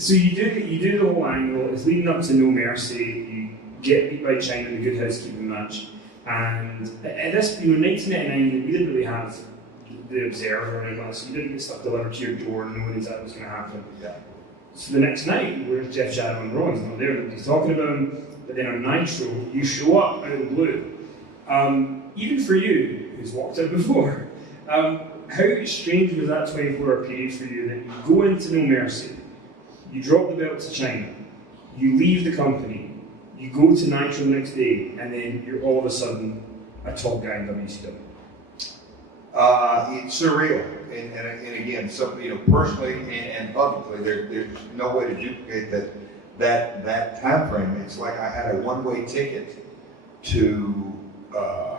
So you do the whole angle. It's leading up to No Mercy. You get beat by Chyna in the Good Housekeeping match, and at this, 1999, we didn't really have the Observer or anything else. So you didn't get stuff delivered to your door, knowing exactly what was going to happen. Yeah. So the next night, where's Jeff Jarrett on Raw? He's not there. Nobody's talking about him. But then on Nitro, you show up out of the blue. Even for you, who's walked out before, how strange was that 24-hour period for you that you go into No Mercy, you drop the belt to Chyna, you leave the company, you go to Nitro the next day, and then you're all of a sudden a top guy in WCW? It's surreal, and again, personally and publicly, there's no way to duplicate that time frame. It's like I had a one-way ticket to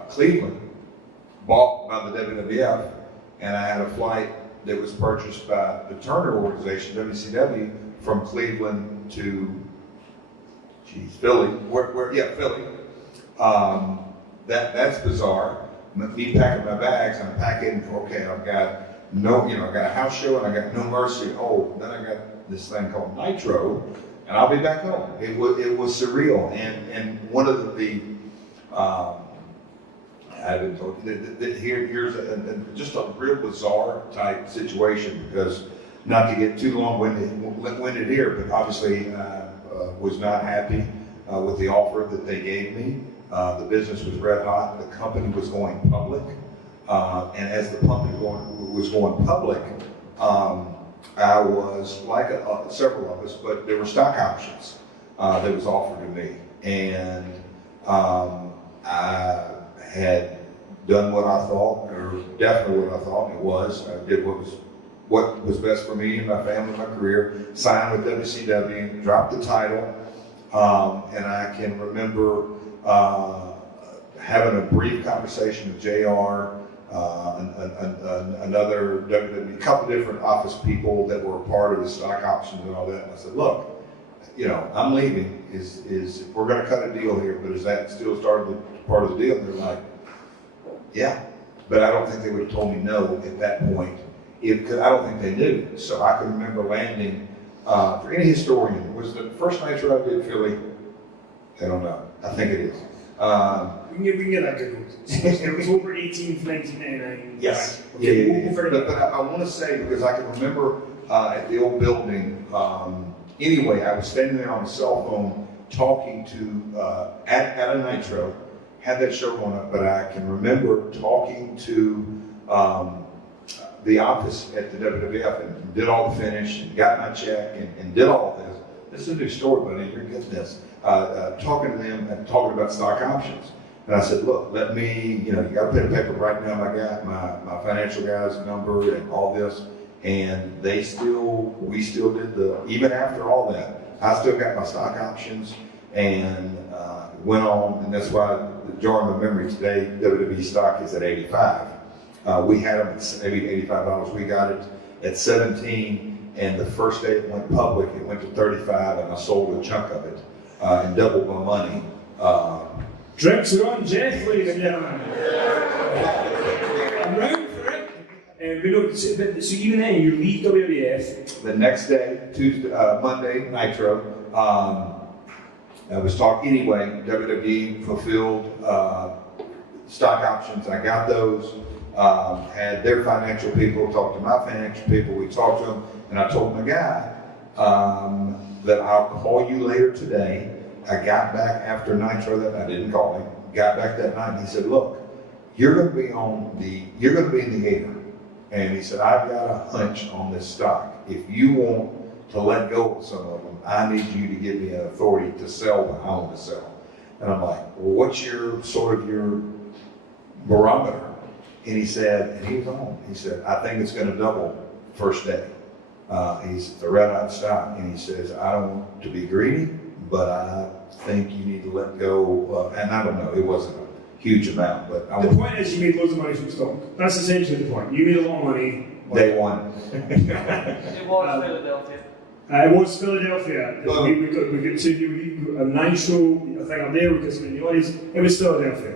Cleveland, bought by the WWF, and I had a flight that was purchased by the Turner organization, WCW, from Cleveland to Philly. Philly. That's bizarre. Me packing my bags, I'm packing. Okay, I've got I got a house show and I got No Mercy. Oh, then I got this thing called Nitro, and I'll be back home. It was surreal, and one of the I haven't told you that here's just a real bizarre type situation, because not to get too long-winded here, but obviously was not happy with the offer that they gave me. The business was red hot. The company was going public, and as the company was going public, I was like several of us, but there were stock options that was offered to me, and I had done what I thought, or definitely what I thought it was. I did what was best for me and my family, my career. Signed with WCW, dropped the title, and I can remember having a brief conversation with JR, another WWE, a couple different office people that were a part of the stock options and all that. And I said, look, I'm leaving. Is if we're going to cut a deal here, but is that still part of the deal? And they're like, yeah, but I don't think they would have told me no at that point. Because I don't think they knew. So I can remember landing. For any historian, was the first Nitro I did Philly? I don't know. I think it is. We can get that good. It was over 18th, 1999. Yes. Okay, Yeah. But I want to say, because I can remember at the old building, anyway, I was standing there on a cell phone talking to, at a Nitro, had that show going up, but I can remember talking to the office at the WWF and did all the finish and got my check and did all this. This is a new story, buddy, you're getting this. Talking to them and talking about stock options. And I said, look, let me, you got a pen and paper right now. I got my financial guy's number and all this. And we still did even after all that, I still got my stock options and went on. And that's why the jar of my memory today, WWE stock is at 85. We had them at $85. We got it at 17. And the first day it went public, it went to 35, and I sold a chunk of it and doubled my money. Drinks are on, Jeff, ladies and gentlemen. I'm round for it. So even then, you leave WWF. The next day, Monday, Nitro, I was talking anyway. WWE fulfilled stock options. I got those. Had their financial people talk to my financial people. We talked to them, and I told my guy that I'll call you later today. I got back after Nitro that night. I didn't call him. Got back that night, and he said, "Look, you're going to be in the air." And he said, "I've got a hunch on this stock. If you want to let go of some of them, I need you to give me an authority to sell what I want to sell." And I'm like, "Well, what's your barometer?" And he said, and he was on. He said, "I think it's going to double first day." He's the red hot stock, and he says, "I don't want to be greedy, but I think you need to let go." And I don't know, it wasn't a huge amount, but the point is, you made loads of money from stock. That's essentially the point. You made a lot of money. Day one. It was Philadelphia. It was Philadelphia. We got a Nitro thing up there. We got some in the audience. It was Philadelphia.